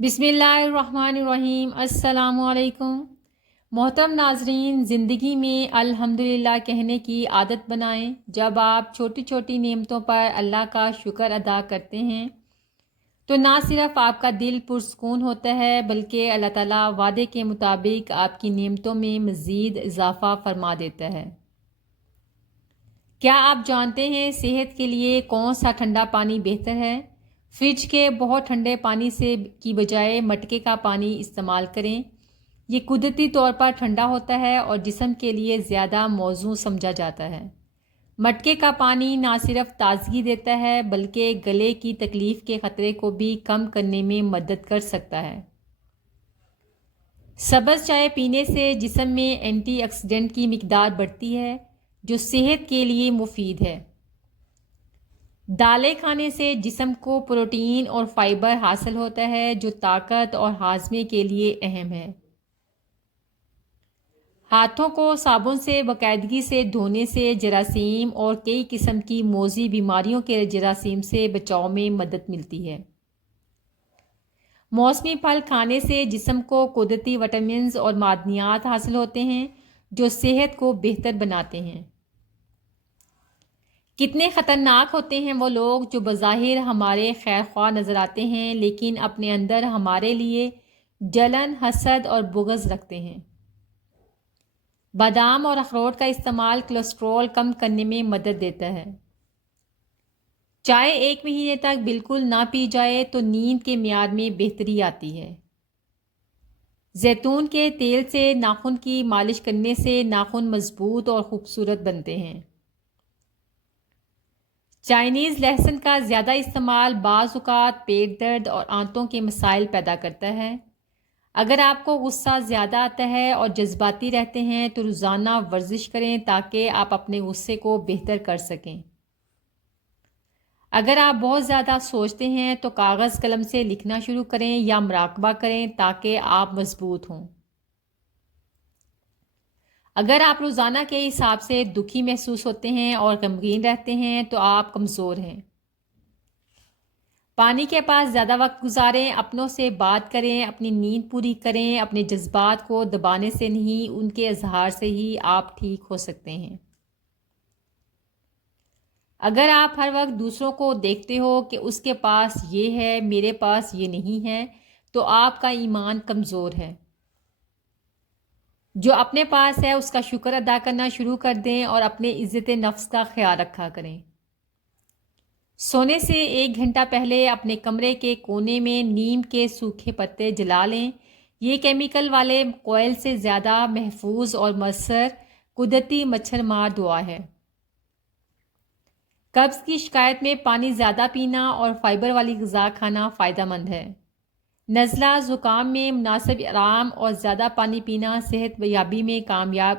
بسم اللہ الرحمن الرحیم۔ السلام علیکم محترم ناظرین، زندگی میں الحمدللہ کہنے کی عادت بنائیں۔ جب آپ چھوٹی چھوٹی نعمتوں پر اللہ کا شکر ادا کرتے ہیں تو نہ صرف آپ کا دل پرسکون ہوتا ہے بلکہ اللہ تعالیٰ وعدے کے مطابق آپ کی نعمتوں میں مزید اضافہ فرما دیتا ہے۔ کیا آپ جانتے ہیں صحت کے لیے کون سا ٹھنڈا پانی بہتر ہے؟ فریج کے بہت ٹھنڈے پانی سے کی بجائے مٹکے کا پانی استعمال کریں۔ یہ قدرتی طور پر ٹھنڈا ہوتا ہے اور جسم کے لیے زیادہ موزوں سمجھا جاتا ہے۔ مٹکے کا پانی نہ صرف تازگی دیتا ہے بلکہ گلے کی تکلیف کے خطرے کو بھی کم کرنے میں مدد کر سکتا ہے۔ سبز چائے پینے سے جسم میں اینٹی آکسیڈنٹ کی مقدار بڑھتی ہے جو صحت کے لیے مفید ہے۔ دالیں کھانے سے جسم کو پروٹین اور فائبر حاصل ہوتا ہے جو طاقت اور ہاضمے کے لیے اہم ہے۔ ہاتھوں کو صابن سے باقاعدگی سے دھونے سے جراثیم اور کئی قسم کی موذی بیماریوں کے جراثیم سے بچاؤ میں مدد ملتی ہے۔ موسمی پھل کھانے سے جسم کو قدرتی وٹامنز اور معدنیات حاصل ہوتے ہیں جو صحت کو بہتر بناتے ہیں۔ کتنے خطرناک ہوتے ہیں وہ لوگ جو بظاہر ہمارے خیر خواہ نظر آتے ہیں لیکن اپنے اندر ہمارے لیے جلن، حسد اور بغض رکھتے ہیں۔ بادام اور اخروٹ کا استعمال کولیسٹرول کم کرنے میں مدد دیتا ہے۔ چائے 1 مہینے تک بالکل نہ پی جائے تو نیند کے معیار میں بہتری آتی ہے۔ زیتون کے تیل سے ناخن کی مالش کرنے سے ناخن مضبوط اور خوبصورت بنتے ہیں۔ چائنیز لہسن کا زیادہ استعمال بعض اوقات پیٹ درد اور آنتوں کے مسائل پیدا کرتا ہے۔ اگر آپ کو غصہ زیادہ آتا ہے اور جذباتی رہتے ہیں تو روزانہ ورزش کریں تاکہ آپ اپنے غصے کو بہتر کر سکیں۔ اگر آپ بہت زیادہ سوچتے ہیں تو کاغذ قلم سے لکھنا شروع کریں یا مراقبہ کریں تاکہ آپ مضبوط ہوں۔ اگر آپ روزانہ کے حساب سے دکھی محسوس ہوتے ہیں اور غمگین رہتے ہیں تو آپ کمزور ہیں۔ پانی کے پاس زیادہ وقت گزاریں، اپنوں سے بات کریں، اپنی نیند پوری کریں۔ اپنے جذبات کو دبانے سے نہیں، ان کے اظہار سے ہی آپ ٹھیک ہو سکتے ہیں۔ اگر آپ ہر وقت دوسروں کو دیکھتے ہو کہ اس کے پاس یہ ہے، میرے پاس یہ نہیں ہے، تو آپ کا ایمان کمزور ہے۔ جو اپنے پاس ہے اس کا شکر ادا کرنا شروع کر دیں اور اپنے عزت نفس کا خیال رکھا کریں۔ سونے سے 1 گھنٹہ پہلے اپنے کمرے کے کونے میں نیم کے سوکھے پتے جلا لیں۔ یہ کیمیکل والے کوئل سے زیادہ محفوظ اور مؤثر قدرتی مچھر مار دوا ہے۔ قبض کی شکایت میں پانی زیادہ پینا اور فائبر والی غذا کھانا فائدہ مند ہے۔ نزلہ زکام میں مناسب آرام اور زیادہ پانی پینا صحت یابی میں کامیاب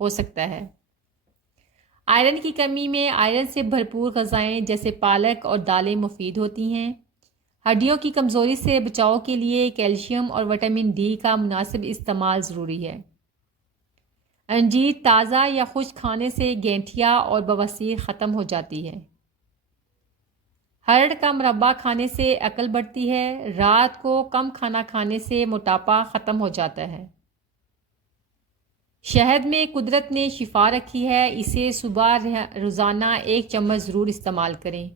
ہو سکتا ہے۔ آئرن کی کمی میں آئرن سے بھرپور غذائیں جیسے پالک اور دالیں مفید ہوتی ہیں۔ ہڈیوں کی کمزوری سے بچاؤ کے لیے کیلشیم اور وٹامن ڈی کا مناسب استعمال ضروری ہے۔ انجیر تازہ یا خشک کھانے سے گینٹھیا اور بواسیر ختم ہو جاتی ہے۔ ہرڑ کا مربع کھانے سے عقل بڑھتی ہے۔ رات کو کم کھانا کھانے سے موٹاپا ختم ہو جاتا ہے۔ شہد میں قدرت نے شفا رکھی ہے، اسے صبح روزانہ 1 چمچ ضرور استعمال کریں۔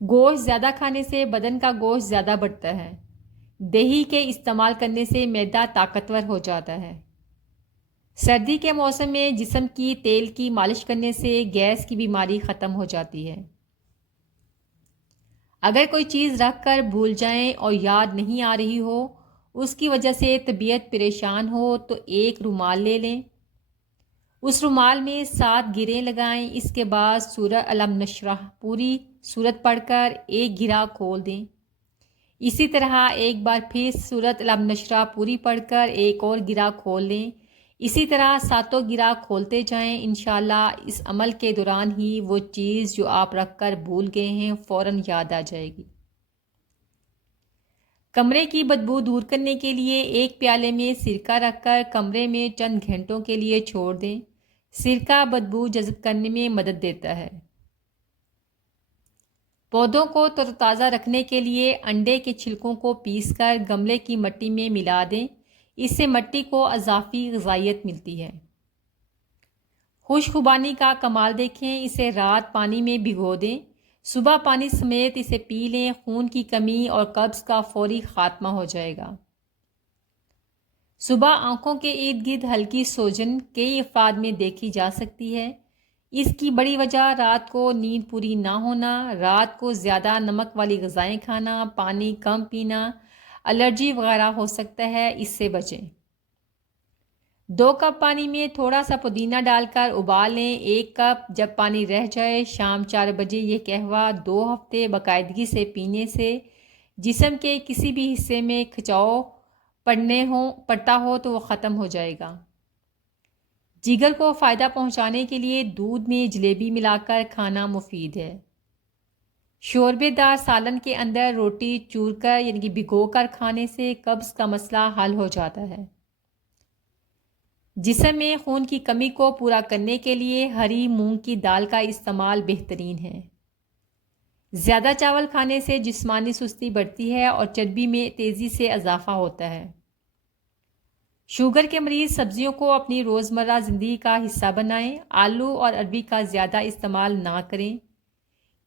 گوشت زیادہ کھانے سے بدن کا گوشت زیادہ بڑھتا ہے۔ دہی کے استعمال کرنے سے معدہ طاقتور ہو جاتا ہے۔ سردی کے موسم میں جسم کی تیل کی مالش کرنے سے گیس کی بیماری ختم ہو جاتی ہے۔ اگر کوئی چیز رکھ کر بھول جائیں اور یاد نہیں آ رہی ہو، اس کی وجہ سے طبیعت پریشان ہو تو ایک رومال لے لیں۔ اس رومال میں 7 گریں لگائیں۔ اس کے بعد سورہ الم نشرح پوری سورت پڑھ کر ایک گرہ کھول دیں۔ اسی طرح ایک بار پھر سورۃ الم نشرح پوری پڑھ کر ایک اور گرہ کھول لیں۔ اسی طرح 7 گرہ کھولتے جائیں۔ انشاءاللہ اس عمل کے دوران ہی وہ چیز جو آپ رکھ کر بھول گئے ہیں فوراً یاد آ جائے گی۔ کمرے کی بدبو دور کرنے کے لیے 1 پیالے میں سرکہ رکھ کر کمرے میں چند گھنٹوں کے لیے چھوڑ دیں۔ سرکہ بدبو جذب کرنے میں مدد دیتا ہے۔ پودوں کو تر و تازہ رکھنے کے لیے انڈے کے چھلکوں کو پیس کر گملے کی مٹی میں ملا دیں، اس سے مٹی کو اضافی غذائیت ملتی ہے۔ خشک خوبانی کا کمال دیکھیں، اسے رات پانی میں بھگو دیں، صبح پانی سمیت اسے پی لیں، خون کی کمی اور قبض کا فوری خاتمہ ہو جائے گا۔ صبح آنکھوں کے ارد گرد ہلکی سوجن کئی افراد میں دیکھی جا سکتی ہے۔ اس کی بڑی وجہ رات کو نیند پوری نہ ہونا، رات کو زیادہ نمک والی غذائیں کھانا، پانی کم پینا، الرجی وغیرہ ہو سکتا ہے، اس سے بچیں۔ 2 کپ پانی میں تھوڑا سا پودینہ ڈال کر ابال لیں، 1 کپ جب پانی رہ جائے۔ شام 4 بجے یہ قہوہ 2 ہفتے باقاعدگی سے پینے سے جسم کے کسی بھی حصے میں کھچاؤ پڑتا ہو تو وہ ختم ہو جائے گا۔ جگر کو فائدہ پہنچانے کے لیے دودھ میں جلیبی ملا کر کھانا مفید ہے۔ شوربے دار سالن کے اندر روٹی چور کر یعنی کہ بھگو کر کھانے سے قبض کا مسئلہ حل ہو جاتا ہے۔ جسم میں خون کی کمی کو پورا کرنے کے لیے ہری مونگ کی دال کا استعمال بہترین ہے۔ زیادہ چاول کھانے سے جسمانی سستی بڑھتی ہے اور چربی میں تیزی سے اضافہ ہوتا ہے۔ شوگر کے مریض سبزیوں کو اپنی روزمرہ زندگی کا حصہ بنائیں۔ آلو اور اروی کا زیادہ استعمال نہ کریں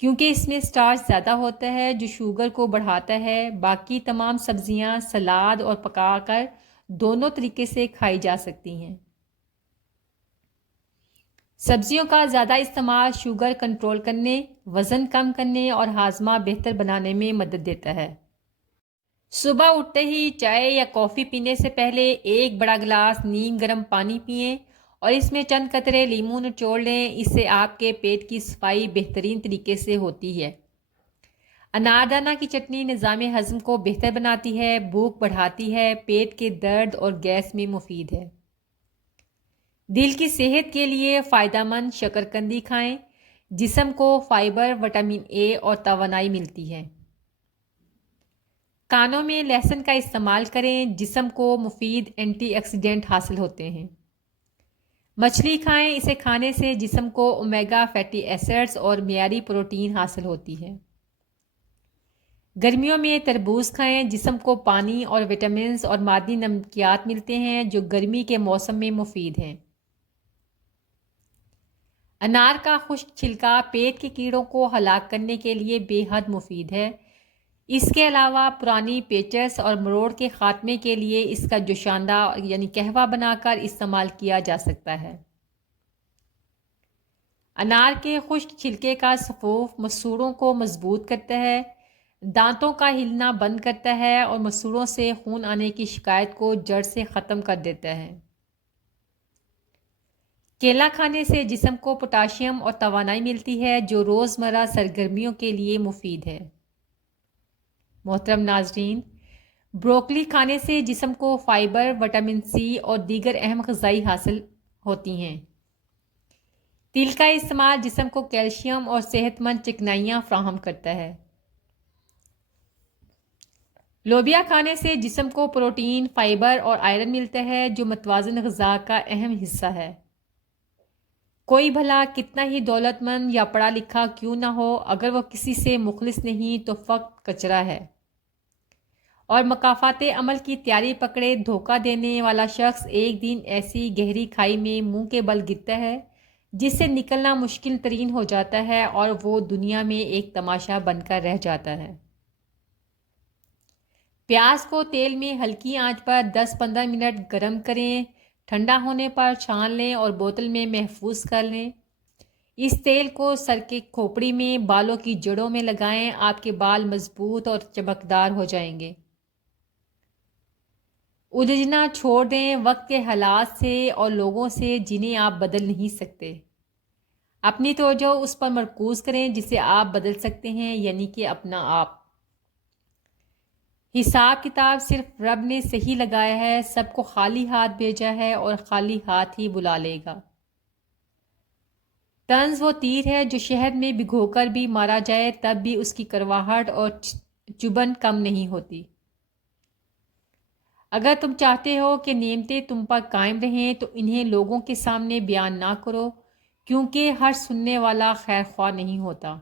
کیونکہ اس میں سٹارچ زیادہ ہوتا ہے جو شوگر کو بڑھاتا ہے۔ باقی تمام سبزیاں سلاد اور پکا کر دونوں طریقے سے کھائی جا سکتی ہیں۔ سبزیوں کا زیادہ استعمال شوگر کنٹرول کرنے، وزن کم کرنے اور ہاضمہ بہتر بنانے میں مدد دیتا ہے۔ صبح اٹھتے ہی چائے یا کافی پینے سے پہلے 1 بڑا گلاس نیم گرم پانی پئیں اور اس میں چند قطرے لیموں نچوڑ لیں، اس سے آپ کے پیٹ کی صفائی بہترین طریقے سے ہوتی ہے۔ اناردانہ کی چٹنی نظام ہضم کو بہتر بناتی ہے، بھوک بڑھاتی ہے، پیٹ کے درد اور گیس میں مفید ہے۔ دل کی صحت کے لیے فائدہ مند شکرکندی کھائیں، جسم کو فائبر، وٹامن اے اور توانائی ملتی ہے۔ کانوں میں لہسن کا استعمال کریں، جسم کو مفید اینٹی آکسیڈنٹ حاصل ہوتے ہیں۔ مچھلی کھائیں، اسے کھانے سے جسم کو اومیگا فیٹی ایسڈز اور معیاری پروٹین حاصل ہوتی ہے۔ گرمیوں میں تربوز کھائیں، جسم کو پانی اور وٹامنز اور معدنی نمکیات ملتے ہیں جو گرمی کے موسم میں مفید ہیں۔ انار کا خشک چھلکا پیٹ کے کیڑوں کو ہلاک کرنے کے لیے بے حد مفید ہے۔ اس کے علاوہ پرانی پیچس اور مروڑ کے خاتمے کے لیے اس کا جوشاندہ یعنی قہوہ بنا کر استعمال کیا جا سکتا ہے۔ انار کے خشک چھلکے کا سفوف مسوڑوں کو مضبوط کرتا ہے، دانتوں کا ہلنا بند کرتا ہے اور مسوڑوں سے خون آنے کی شکایت کو جڑ سے ختم کر دیتا ہے۔ کیلا کھانے سے جسم کو پوٹاشیم اور توانائی ملتی ہے جو روزمرہ سرگرمیوں کے لیے مفید ہے۔ محترم ناظرین، بروکلی کھانے سے جسم کو فائبر، وٹامن سی اور دیگر اہم غذائی حاصل ہوتی ہیں۔ تل کا استعمال جسم کو کیلشیم اور صحت مند چکنائیاں فراہم کرتا ہے۔ لوبیا کھانے سے جسم کو پروٹین، فائبر اور آئرن ملتا ہے جو متوازن غذا کا اہم حصہ ہے۔ کوئی بھلا کتنا ہی دولت مند یا پڑھا لکھا کیوں نہ ہو، اگر وہ کسی سے مخلص نہیں تو فقط کچرا ہے۔ اور مکافات عمل کی تیاری پکڑے دھوکہ دینے والا شخص ایک دن ایسی گہری کھائی میں منہ کے بل گرتا ہے جس سے نکلنا مشکل ترین ہو جاتا ہے اور وہ دنیا میں ایک تماشا بن کر رہ جاتا ہے۔ پیاز کو تیل میں ہلکی آنچ پر 10-15 منٹ گرم کریں، ٹھنڈا ہونے پر چھان لیں اور بوتل میں محفوظ کر لیں۔ اس تیل کو سر کے کھوپڑی میں بالوں کی جڑوں میں لگائیں، آپ کے بال مضبوط اور چمکدار ہو جائیں گے۔ الجھنا چھوڑ دیں وقت کے حالات سے اور لوگوں سے جنہیں آپ بدل نہیں سکتے۔ اپنی توجہ اس پر مرکوز کریں جسے آپ بدل سکتے ہیں، یعنی کہ اپنا آپ۔ حساب کتاب صرف رب نے صحیح لگایا ہے، سب کو خالی ہاتھ بھیجا ہے اور خالی ہاتھ ہی بلا لے گا۔ طنز وہ تیر ہے جو شہد میں بھگو کر بھی مارا جائے تب بھی اس کی کرواہٹ اور چبھن کم نہیں ہوتی۔ اگر تم چاہتے ہو کہ نعمتیں تم پر قائم رہیں تو انہیں لوگوں کے سامنے بیان نہ کرو، کیونکہ ہر سننے والا خیر خواہ نہیں ہوتا۔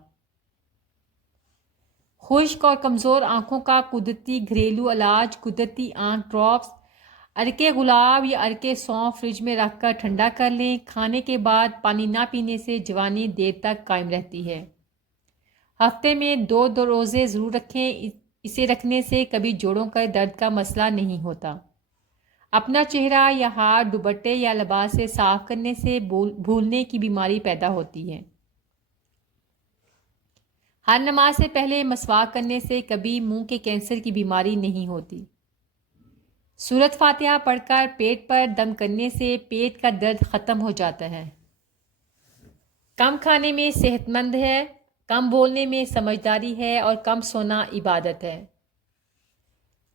خشک اور کمزور آنکھوں کا قدرتی گھریلو علاج قدرتی آنکھ ڈراپس، ارکے گلاب یا ارکے سونف فرج میں رکھ کر ٹھنڈا کر لیں۔ کھانے کے بعد پانی نہ پینے سے جوانی دیر تک قائم رہتی ہے۔ ہفتے میں 2 روزے ضرور رکھیں، اسے رکھنے سے کبھی جوڑوں کا درد کا مسئلہ نہیں ہوتا۔ اپنا چہرہ یا ہاتھ دوپٹے یا لباس سے صاف کرنے سے بھولنے کی بیماری پیدا ہوتی ہے۔ ہر نماز سے پہلے مسواک کرنے سے کبھی منہ کے کینسر کی بیماری نہیں ہوتی۔ سورۃ فاتحہ پڑھ کر پیٹ پر دم کرنے سے پیٹ کا درد ختم ہو جاتا ہے۔ کم کھانے میں صحت مند ہے، کم بولنے میں سمجھداری ہے اور کم سونا عبادت ہے۔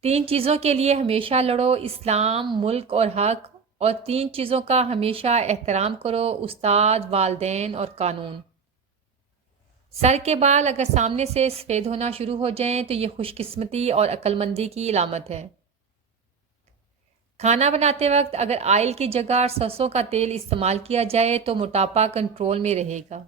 3 چیزوں کے لیے ہمیشہ لڑو، اسلام، ملک اور حق، اور 3 چیزوں کا ہمیشہ احترام کرو، استاد، والدین اور قانون۔ سر کے بال اگر سامنے سے سفید ہونا شروع ہو جائیں تو یہ خوش قسمتی اور عقل مندی کی علامت ہے۔ کھانا بناتے وقت اگر آئل کی جگہ سرسوں کا تیل استعمال کیا جائے تو موٹاپا کنٹرول میں رہے گا۔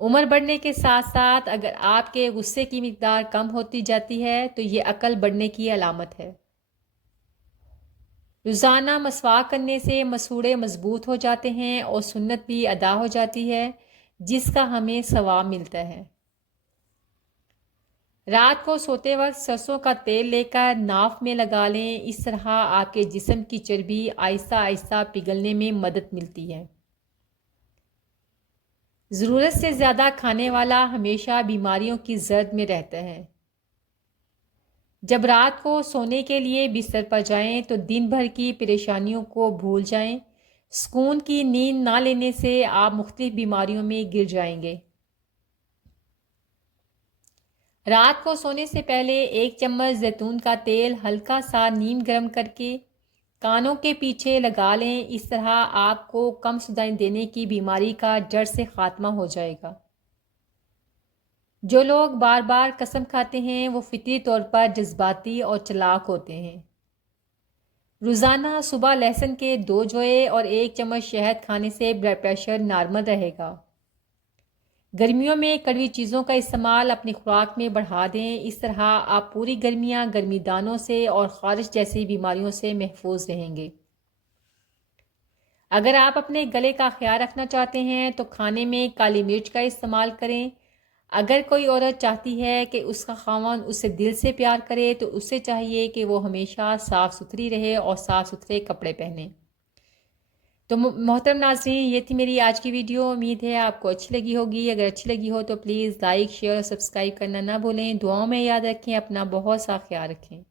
عمر بڑھنے کے ساتھ ساتھ اگر آپ کے غصے کی مقدار کم ہوتی جاتی ہے تو یہ عقل بڑھنے کی علامت ہے۔ روزانہ مسواک کرنے سے مسوڑے مضبوط ہو جاتے ہیں اور سنت بھی ادا ہو جاتی ہے، جس کا ہمیں ثواب ملتا ہے۔ رات کو سوتے وقت سرسوں کا تیل لے کر ناف میں لگا لیں، اس طرح آپ کے جسم کی چربی آہستہ آہستہ پگھلنے میں مدد ملتی ہے۔ ضرورت سے زیادہ کھانے والا ہمیشہ بیماریوں کی زرد میں رہتا ہے۔ جب رات کو سونے کے لیے بستر پر جائیں تو دن بھر کی پریشانیوں کو بھول جائیں۔ سکون کی نیند نہ لینے سے آپ مختلف بیماریوں میں گر جائیں گے۔ رات کو سونے سے پہلے 1 چمچ زیتون کا تیل ہلکا سا نیم گرم کر کے کانوں کے پیچھے لگا لیں، اس طرح آپ کو کم سدائی دینے کی بیماری کا جڑ سے خاتمہ ہو جائے گا۔ جو لوگ بار بار قسم کھاتے ہیں وہ فطری طور پر جذباتی اور چلاک ہوتے ہیں۔ روزانہ صبح لہسن کے 2 جوئے اور 1 چمچ شہد کھانے سے بلڈ پریشر نارمل رہے گا۔ گرمیوں میں کڑوی چیزوں کا استعمال اپنی خوراک میں بڑھا دیں، اس طرح آپ پوری گرمیاں گرمی دانوں سے اور خارش جیسی بیماریوں سے محفوظ رہیں گے۔ اگر آپ اپنے گلے کا خیال رکھنا چاہتے ہیں تو کھانے میں کالی مرچ کا استعمال کریں۔ اگر کوئی عورت چاہتی ہے کہ اس کا خاوند اسے دل سے پیار کرے تو اسے چاہیے کہ وہ ہمیشہ صاف ستھری رہے اور صاف ستھرے کپڑے پہنے۔ تو محترم ناظرین، یہ تھی میری آج کی ویڈیو، امید ہے آپ کو اچھی لگی ہوگی۔ اگر اچھی لگی ہو تو پلیز لائک، شیئر اور سبسکرائب کرنا نہ بھولیں۔ دعاؤں میں یاد رکھیں، اپنا بہت سا خیال رکھیں۔